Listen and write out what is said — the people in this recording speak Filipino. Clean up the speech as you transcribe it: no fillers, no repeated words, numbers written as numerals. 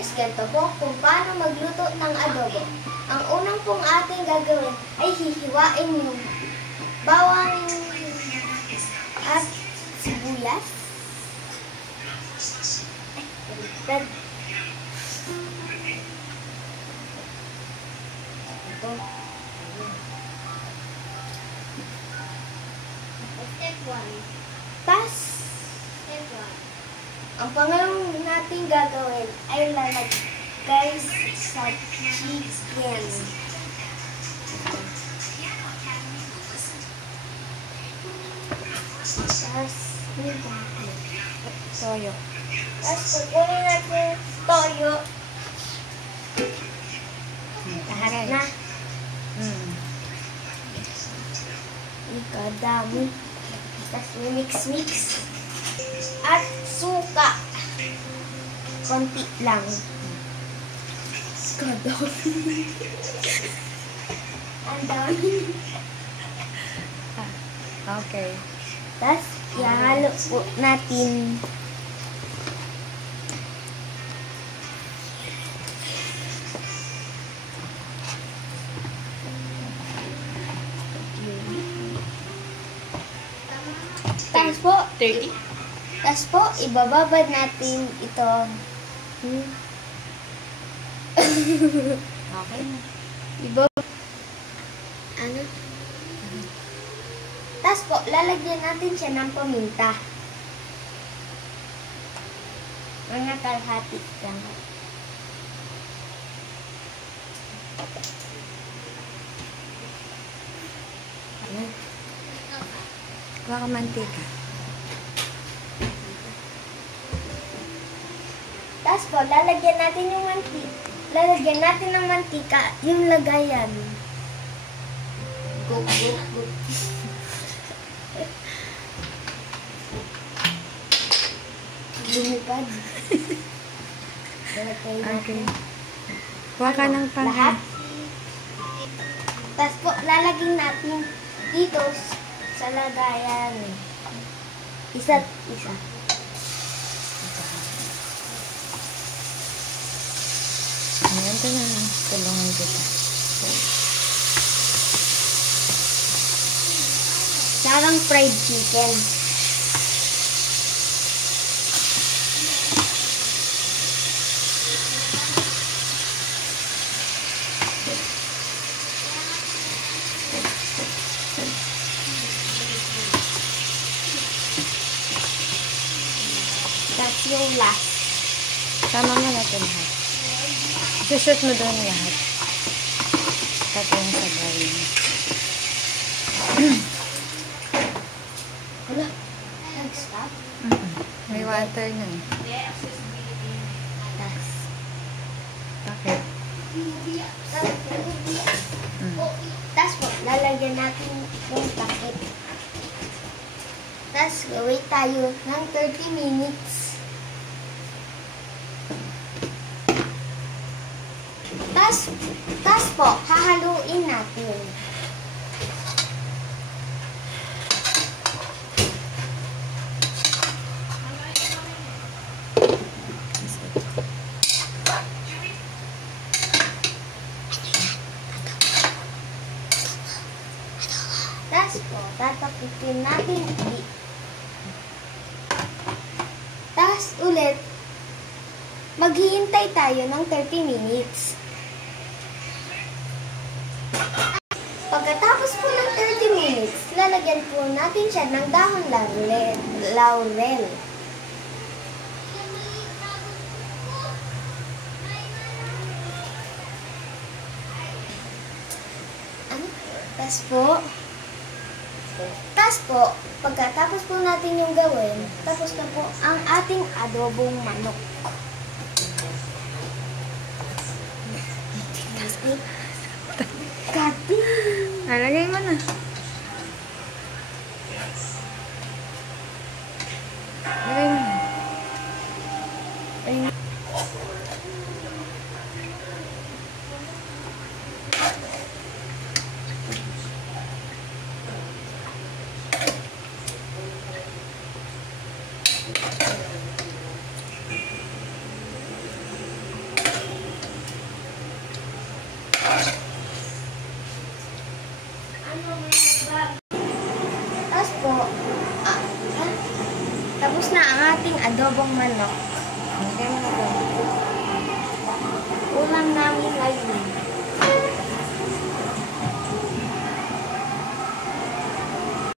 guys, ganito po kung paano magluto ng adobo. Ang unang pong ating gagawin ay hihiwain yung bawang at sibuyas. Ito. Step 1. Step 1. Ang pangalawang natin gagawin ay lalagay sa chicken. Tapos, toyo. Tapos, pagkunin natin toyo. Lahat na. Ikadami. Tapos, mix-mix. At suka. Konti lang. Kadami. Ang dami. Okay. Tapos, ihalo po natin. Tapos po, 30? Tapos po, ibababad natin ito. Okay na. Ano? Tapos po, lalagyan natin siya ng paminta. Mga kalahati lang. Kuha ka mantika. Tapos po, lalagyan natin yung lalagyan natin ng mantika yung lagayan. Go. Lumipad. Okay. Kuha ka ng Lahat. Tapos po, lalagyan natin dito sa lagayan. Isa't isa. Ayan, ito na. Tulungan kita. Sarang fried chicken. That's yung last. Tama mo na ito lahat. Sushoot mo doon lahat. Tapos yung sabay. Wala. Nag-stop? May water na eh. Tapos. Bakit? Tapos po, lalagyan natin yung takip. Tapos, wait tayo ng 30 minutes. Tapos po, hahaluin natin. Tapos po, tatapitin natin ulit. Tapos ulit, maghihintay tayo ng 30 minutes. Pagkatapos po ng 30 minutes, lalagyan po natin siya ng dahon laurel. Tapos po, pagkatapos po natin yung gawin, tapos na po ang ating adobong manok. Kati! Lagay mo na. Lagay mo na. Tapos po, ah, ah, tapos na ang ating adobong manok. Hindi mo na doon. Ulam namin ngayon.